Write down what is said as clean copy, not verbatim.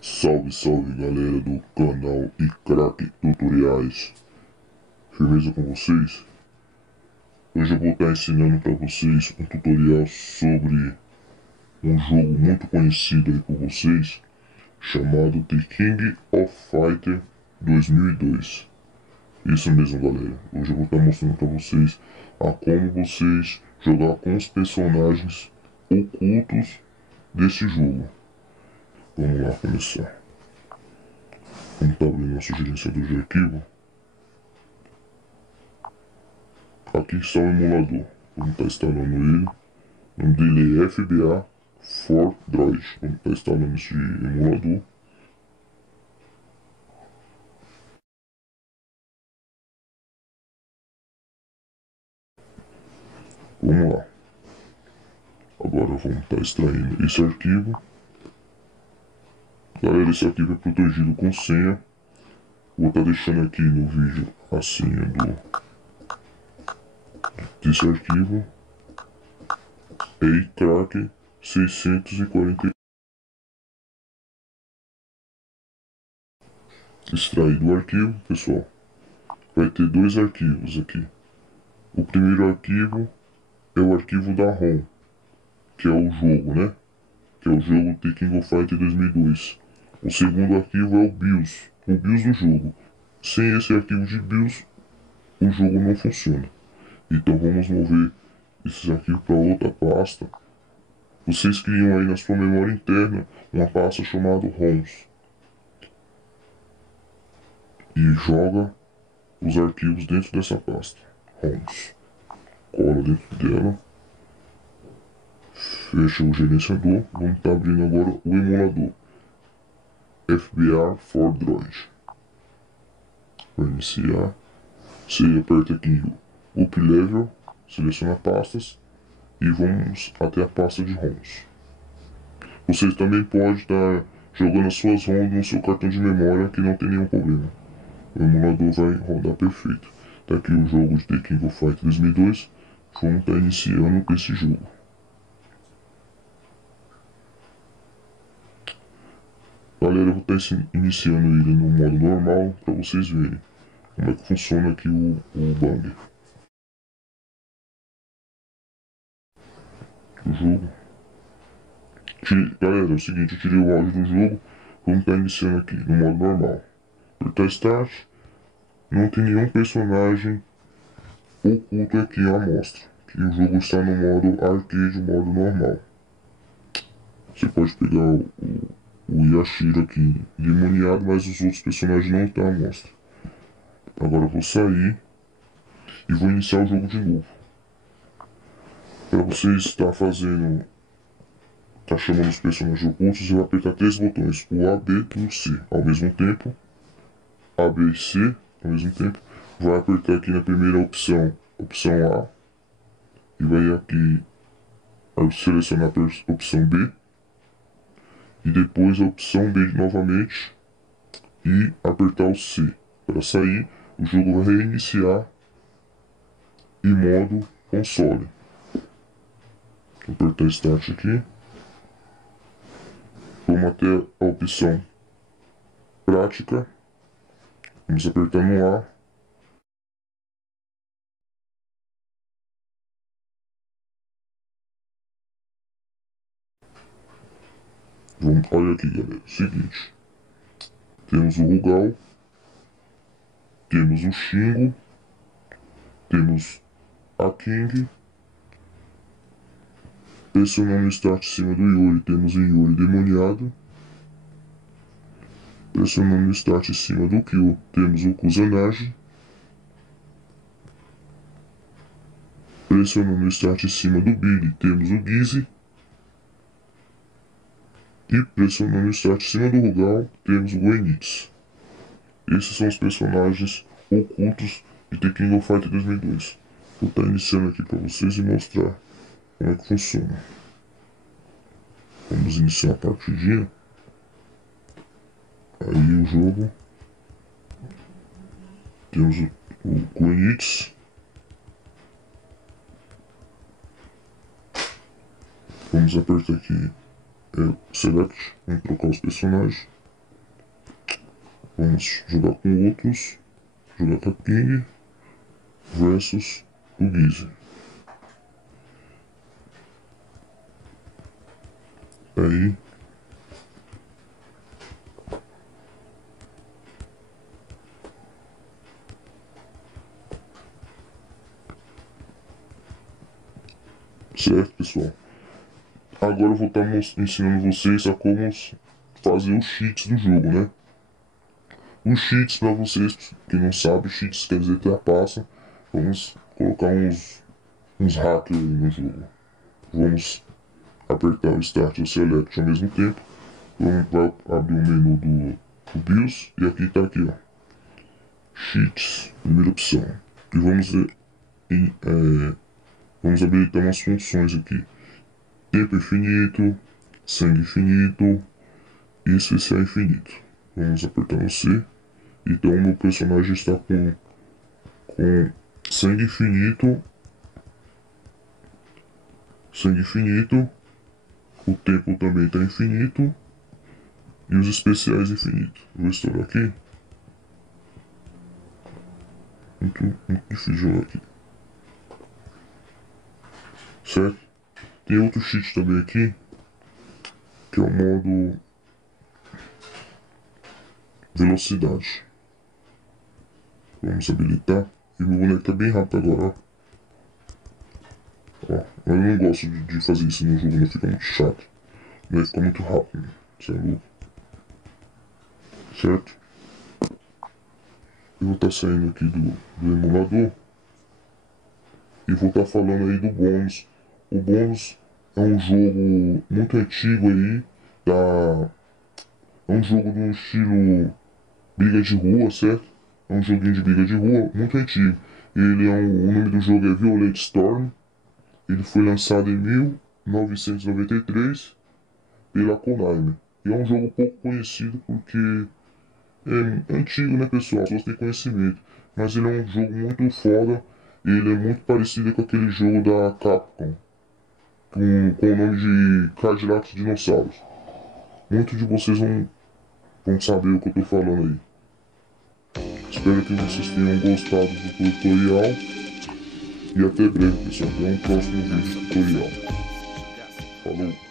Salve, salve galera do canal iCrack Tutoriais. Firmeza com vocês? Hoje eu vou estar ensinando para vocês um tutorial sobre um jogo muito conhecido aí por vocês, chamado The King of Fighter 2002. Isso mesmo galera, hoje eu vou estar mostrando para vocês a como vocês jogar com os personagens ocultos desse jogo. Vamos lá começar. Vamos estar abrindo nosso gerenciador de arquivo. Aqui está o emulador. Vamos estar instalando ele. O nome dele é FBA for Droid. Vamos estar instalando esse emulador. Vamos lá. Agora vamos estar extraindo esse arquivo. Galera, esse arquivo é protegido com senha. Vou estar deixando aqui no vídeo a senha desse arquivo. É iCrack 640. Extrair do arquivo, pessoal. Vai ter dois arquivos aqui. O primeiro arquivo é o arquivo da ROM, que é o jogo, né? Que é o jogo The King of Fighters 2002. O segundo arquivo é o BIOS do jogo. Sem esse arquivo de BIOS, o jogo não funciona. Então vamos mover esses arquivos para outra pasta. Vocês criam aí na sua memória interna uma pasta chamada ROMs. E joga os arquivos dentro dessa pasta. ROMs. Cola dentro dela. Fecha o gerenciador. Vamos estar abrindo agora o emulador. FBA for Droid. Para iniciar, você aperta aqui o Up Level, seleciona pastas e vamos até a pasta de ROMs. Você também pode estar jogando as suas ROMs no seu cartão de memória, que não tem nenhum problema. O emulador vai rodar perfeito. Tá aqui o jogo de The King of Fighters 2002. Vamos estar iniciando esse jogo. Galera, eu vou estar iniciando ele no modo normal para vocês verem como é que funciona aqui o Bang. O jogo. Galera, é o seguinte, eu tirei o áudio do jogo. Vamos estar iniciando aqui no modo normal. Apertar Start. Não tem nenhum personagem oculto aqui à mostra. Que o jogo está no modo arcade, modo normal. Você pode pegar o Yashiro aqui demoniado, mas os outros personagens não estão à mostra. Agora eu vou sair e vou iniciar o jogo de novo. Para você estar fazendo, tá chamando os personagens ocultos, você vai apertar três botões, o A, B e o C ao mesmo tempo. A, B e C ao mesmo tempo. Vai apertar aqui na primeira opção, opção A, e vai aqui selecionar a opção B, e depois a opção B novamente, e apertar o C. Para sair, o jogo vai reiniciar em modo console. Vou apertar Start aqui. Vamos até a opção Prática. Vamos apertar no A. Olha aqui, galera. Seguinte. Temos o Rugal. Temos o Shingo. Temos a King. Pressionando o Start em cima do Yuri, temos o Yuri demoniado. Pressionando o Start em cima do Kyo, temos o Kusanagi. Pressionando o Start em cima do Billy, temos o Gizzy. E pressionando o Start em cima do Rugal, temos o Goenitsu. Esses são os personagens ocultos de The King of Fighters 2002. Vou estar iniciando aqui para vocês e mostrar como é que funciona. Vamos iniciar a partidinha. Aí o jogo. Temos o Goenitsu. Vamos apertar aqui Select. Vamos trocar os personagens. Vamos jogar com outros. Jogar com a King versus o Gizzy. Aí certo, pessoal? Agora eu vou estar ensinando vocês a como fazer os cheats do jogo, né? Os cheats, para vocês que não sabem, cheats quer dizer trapaça. Vamos colocar uns hackers aí no jogo. Vamos apertar o Start e o Select ao mesmo tempo. Vai abrir o menu do BIOS e aqui está aqui, ó. Cheats, primeira opção. E vamos habilitar umas funções aqui. Tempo infinito, sangue infinito e especial infinito. Vamos apertar no C. Então o meu personagem está com sangue infinito, o tempo também está infinito e os especiais infinitos. Vou estourar aqui. Muito difícil jogar aqui. Certo? Tem outro cheat também aqui, que é o modo velocidade. Vamos habilitar. E meu boneco tá bem rápido agora, ó. Eu não gosto de fazer isso no jogo, não fica muito chato. Vai ficar muito rápido, certo? Certo? Eu vou estar saindo aqui do emulador e vou estar falando aí do bônus. O bônus é um jogo muito antigo aí, é um jogo de um estilo briga de rua, certo? É um joguinho de briga de rua muito antigo. Ele o nome do jogo é Violet Storm. Ele foi lançado em 1993 pela Konami. E é um jogo pouco conhecido porque é antigo, né, pessoal? As pessoas têm conhecimento. Mas ele é um jogo muito foda. Ele é muito parecido com aquele jogo da Capcom, com o nome de Cadillac Dinossauros. Muitos de vocês vão saber o que eu tô falando aí. Espero que vocês tenham gostado do tutorial. E até breve, pessoal. Até um próximo vídeo tutorial. Falou!